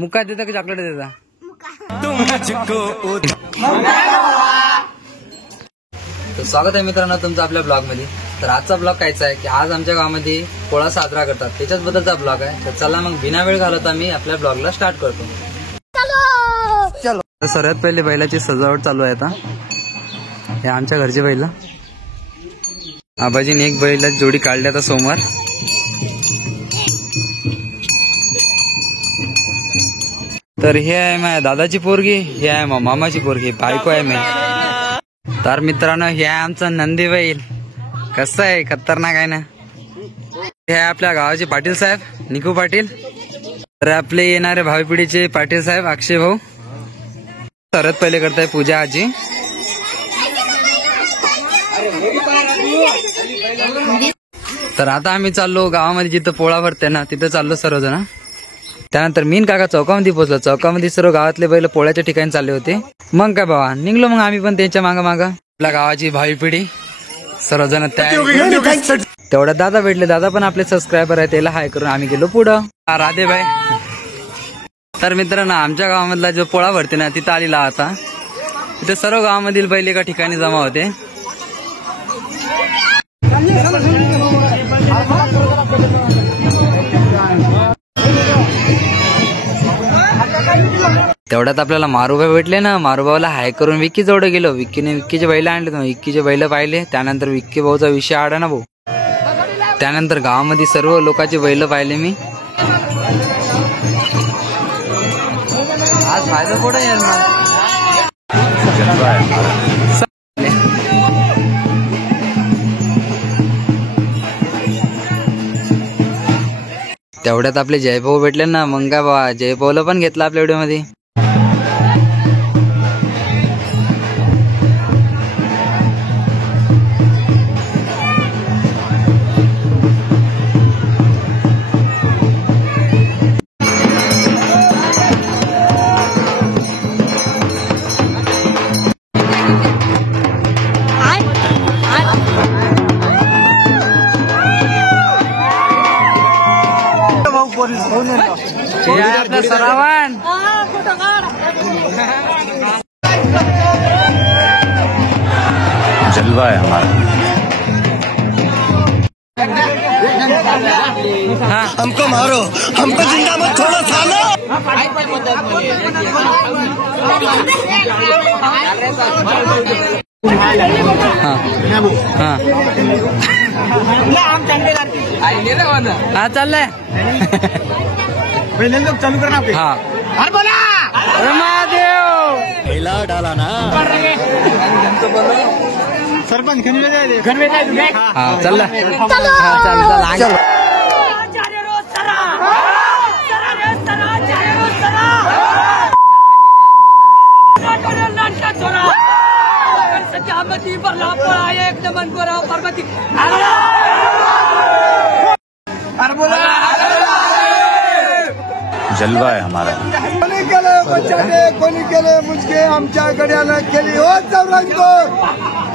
मुका देता की चॉकलेट देता? तर स्वागत आहे मित्रांनो तुमचं आपल्या ब्लॉग मध्ये। तर आजचा ब्लॉग कायचा आहे की आज आमच्या गावामध्ये पोळा साजरा करतात, त्याच्याच बद्दलचा ब्लॉग आहे। तर चला मग बिना वेळ घालवता मी आपल्या ब्लॉगला स्टार्ट करतो। चलो सर्वात पहिले बैलाची सजावट चालू आहे आता। हे आमच्या घरचे बैल, आबाजीने एक बैलाची जोडी काढली आता सोमवार। तर हे आहे माझ्या दादाची पोरगी, हे आहे मामाची पोरगी, बायको आहे मी। तर मित्रांनो हे आहे आमचा नंदी बैल, कसं आहे खतरनाक आहे ना। हे आहे आपल्या गावाचे पाटील साहेब निकू पाटील, तर आपले येणारे भावी पिढीचे पाटील साहेब अक्षय भाऊ। सर्वात पहिले करताय पूजा आजी। तर आता आम्ही चाललो गावामध्ये जिथं पोळा भरते ना तिथं चाललो सर्वजण। त्यानंतर मीन काका चौकामध्ये पोहोचलो, चौकामध्ये सर्व गावातले बैल पोळ्याच्या ठिकाणी चालले होते। मग काय बाबा निघलो मग आम्ही पण त्यांच्या मागं आपल्या गावाची भावी पिढी सर्वजण तयार। तेवढ्या दादा भेटले, दादा पण आपले सबस्क्रायबर आहे, त्याला हाय करून आम्ही गेलो पुढं राधे भाई। तर मित्रांनो आमच्या गावामधला जो पोळा भरते ना तिथं आलेला आता, तिथे सर्व गावामधील बैल एका ठिकाणी जमा होते। तेवढ्यात आपल्याला मारुबा भेटले ना, मारुबाला हाय करून विक्की जवळ गेलो। विक्कीचे बैल आणले, विक्कीचे बैल पाहिले। त्यानंतर विक्की भाऊचा विषय आडा ना भाऊ। त्यानंतर गावामध्ये सर्व लोकांचे बैल पाहिले मी। आज फायदा कुठे आहे तेवढ्यात आपले जयभाऊ भेटले ना, मग काय बाबा जयभाऊला पण घेतला आपल्या व्हिडिओ मध्ये। आपला सरावान जलवा है हमारा। हमको मारो, हमको जिंदा मत छोड़ो सालो। हाँ चल रहा चालू करना आपके। हाँ अरे बोला महादेव हिला डाला ना सरपंच घर में जाए। हाँ चल रहा चल जलवा है हमारा। कोणी केलं बच्चाने, कोणी केलं मुझके आमच्या गड्याला केली हो चौरंगो।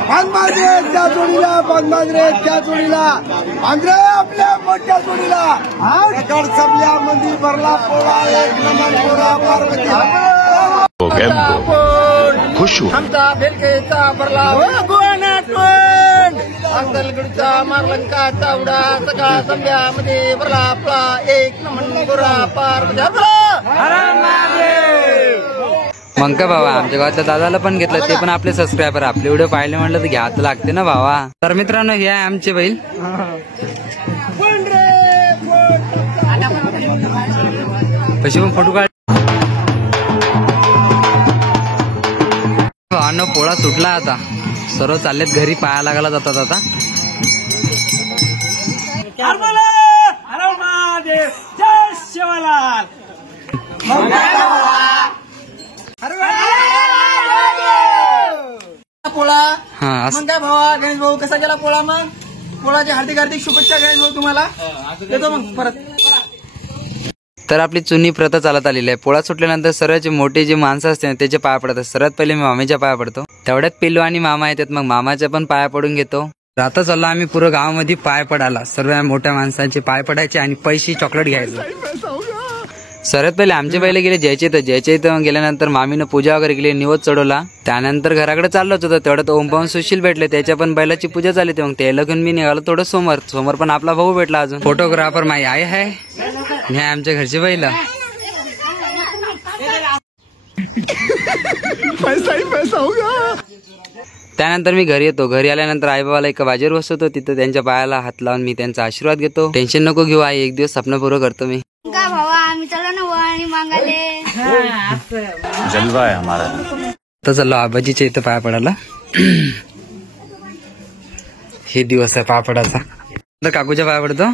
बांधमाजरे त्या जोडीला, बांधमाजरे त्या जोडीला, आंध्रे आपल्या मोठ्या जोडीला। आकड सबल्या मंदी भरला पोळा, एक नमन पोरा पार्वती खुश हूँ आमचा बेलकेचा भरला अंगलगडचा मारलंका चावडा, सगळा संध्यामध्ये भरला आपला एक नमन पोरा पार्वती। मग का बाबा आमच्या गावातल्या दादाला पण घेतलं, ते पण आपले सबस्क्रायबर। आपले व्हिडिओ पाहिले म्हटलं तर घ्यायला लागते ना भावा। तर मित्रांनो हे आहे आमचे बैल, कशी पण फोटो काढ। भावांनो पोळा सुटला आता, सर्व चाललेत घरी, पाया लागायला जातात आता। पोळा हा मग काय भावा गणेश भाऊ कसा गेला पोळा? मग पोळाची हार्दिक हार्दिक शुभेच्छा गणेश भाऊ तुम्हाला देतो मग परत। तर आपली जुनी प्रथा चालत आलेली आहे। पोळा सुटल्यानंतर सर्वांचे मोठे जे माणसं असते त्याचे पाया पडतात। सर्वात पहिले मी मामेच्या पाया पडतो, तेवढ्यात पिल्लू आणि मामा येतात, मग मामाच्या पण पाया पडून घेतो। तर आता चाललो आम्ही पुरं गावामध्ये पाय पडायला. सर्व मोठ्या माणसांचे पाय पडायचे आणि पैसे चॉकलेट घ्यायचं. सर्वात पहिले आमचे पहिले गेले जयच्या इथं गेल्यानंतर मामीनं पूजा वगैरे केली, निवद चढवला. त्यानंतर घराकडे चाललोच होतं. तेवढं ओम पाहून सुशील भेटले, त्याच्या पण बैलाची पूजा झाली. मग त्याला घेऊन मी निघालो थोडं समोर पण आपला भाऊ भेटला. अजून फोटोग्राफर माई आई आहे आणि आमच्या घरचे बैल. पैसा होगा. त्यानंतर मी घरी येतो. घरी आल्यानंतर आई बाबाला एका बाजेवर बसवतो. तिथं त्यांच्या पायाला हात लावून मी त्यांचा आशीर्वाद घेतो. टेन्शन नको घेऊ आई, एक दिवस स्वप्न पूर्ण करतो मी. का भावा आम्ही चला ना वळणी मागायले. जलवा है हमारा. तर चाललो आबाजीच्या इथं पाया पडायला. हे दिवस आहे पाया पडायचा. तर काकूच्या पाया पडतो.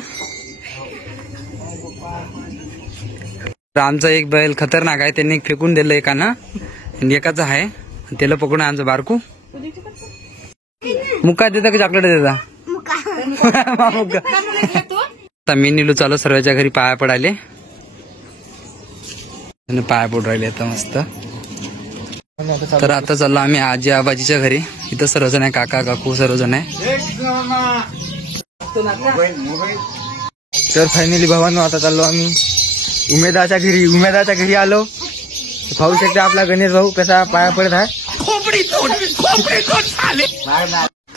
तर आमचा एक बैल खतरनाक आहे, त्यांनी फेकून दिलं एकानं आणि एकाचं आहे. त्याला पकडून आमचं बारकू मुका देता की चॉकलेट देता. आता मी निलू चालू सर्वांच्या घरी पाया पडायले. पाया पडून राहिले आता मस्त. तर आता चाललो आम्ही आजी आबाजीच्या घरी. इथं सर्वजण आहे, काका काकू सर्वजण आहे. तर फायनली भावांनो आता चाललो आम्ही उमेदाच्या घरी आलो. पाहू शकता आपला गणेश भाऊ कसा पाया पडत आहे.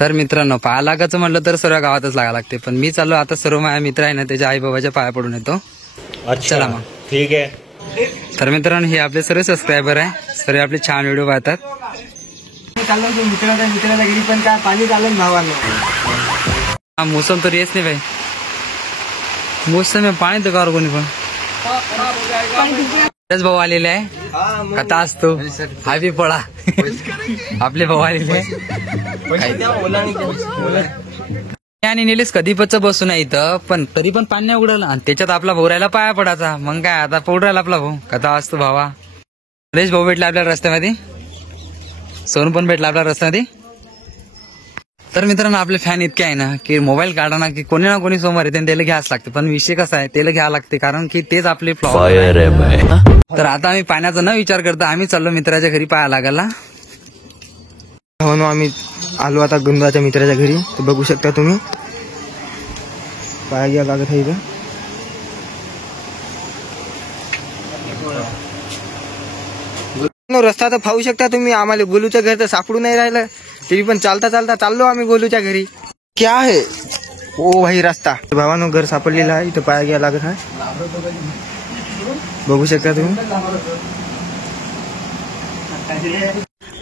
तर मित्रांनो, पाया लागायचं म्हटलं तर सर्व गावातच लागा लागते. पण मी चाललो आता सर्व माझ्या मित्र आहे ना त्याच्या आई बाबाच्या पाया पडून येतो. चला मग. ठीक आहे. तर मित्रांनो, हे आपले सर्व सबस्क्रायबर आहे, सर्व आपले छान व्हिडिओ पाहतात. चाललो मित्राच्या घरी पण काय पाणी चाललं भावांनो. हा मौसम तर येच नाही भाई. मौसम में पाणी तर कार कोणी पण भाऊ आलेले आहे. कथा असतो हा बी पळा. आपले भाऊ आलेले आणि निलेश कधीपच बसू नाही इथं, पण तरी पण पाणी नाही उडलं आणि त्याच्यात आपला भाऊ राहिला पाया पडायचा. मग काय आता पडू राहिला आपला भाऊ. कथा असतो भावा. नरेश भाऊ भेटला आपल्याला रस्त्यामध्ये, सोनू पण भेटला आपल्या रस्त्यामध्ये. तर मित्रांनो, आपले फॅन इतके आहे ना की मोबाईल काढा ना की कोणी ना कोणी समोर येते त्याला घ्यायच लागते. पण विषय कसा आहे, त्याला घ्यावं लागते कारण की तेच आपले फ्लॉवर आहे. तर आता आम्ही पाण्याचा न विचार करता आम्ही चाललो मित्राच्या घरी पाया लागायला. भावांनो आम्ही आलो आता गुंदाच्या मित्राच्या घरी. तर बघू शकता तुम्ही पाया घ्या लागत आहे इथं. रस्ता तर पाहू शकता तुम्ही. आम्हाला गोलूच्या घर तर सापडू नाही राहिलं, तरी पण चालता चाललो आम्ही गोलूच्या घरी. क्या आहे ओ भाई रस्ता. भावानो घर सापडलेलं आहे, इथं पाया घ्या लागत आहे. बघू शकता तुम्ही.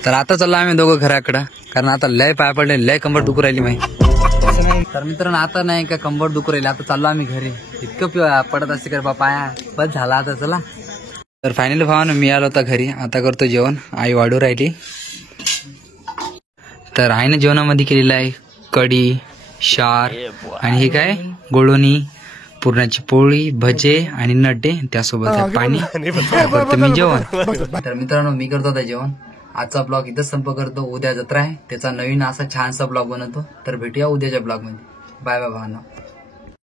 तर आता चाललो आम्ही दोघं घराकडं, कारण आता लय पाया पडले, लय कंबर दुखू राहिली माहिती. तर मित्रांनो, आता नाही का कंबर दुखू राहिली. आता चाललो आम्ही घरी. इतकं पडत असते कर पाया, बस झाला आता चला. तर फायनली भावानं मी आलो होता घरी. आता करतो जेवण. आई वाढू राहिली. तर आईनं जेवणामध्ये केलेलं आहे कढी, शार आणि हे काय गोळोणी, पुरणाची पोळी, भजे आणि नड्डे, त्यासोबत पाणी. करतो मी जेवण. तर मित्रांनो, मी करतो आता जेवण. आजचा ब्लॉग इथंच संपर्क करतो. उद्या जत्रा आहे, त्याचा नवीन असा छानसा ब्लॉग बनवतो. तर भेटूया उद्याच्या ब्लॉग मध्ये. बाय बाय भावांनो.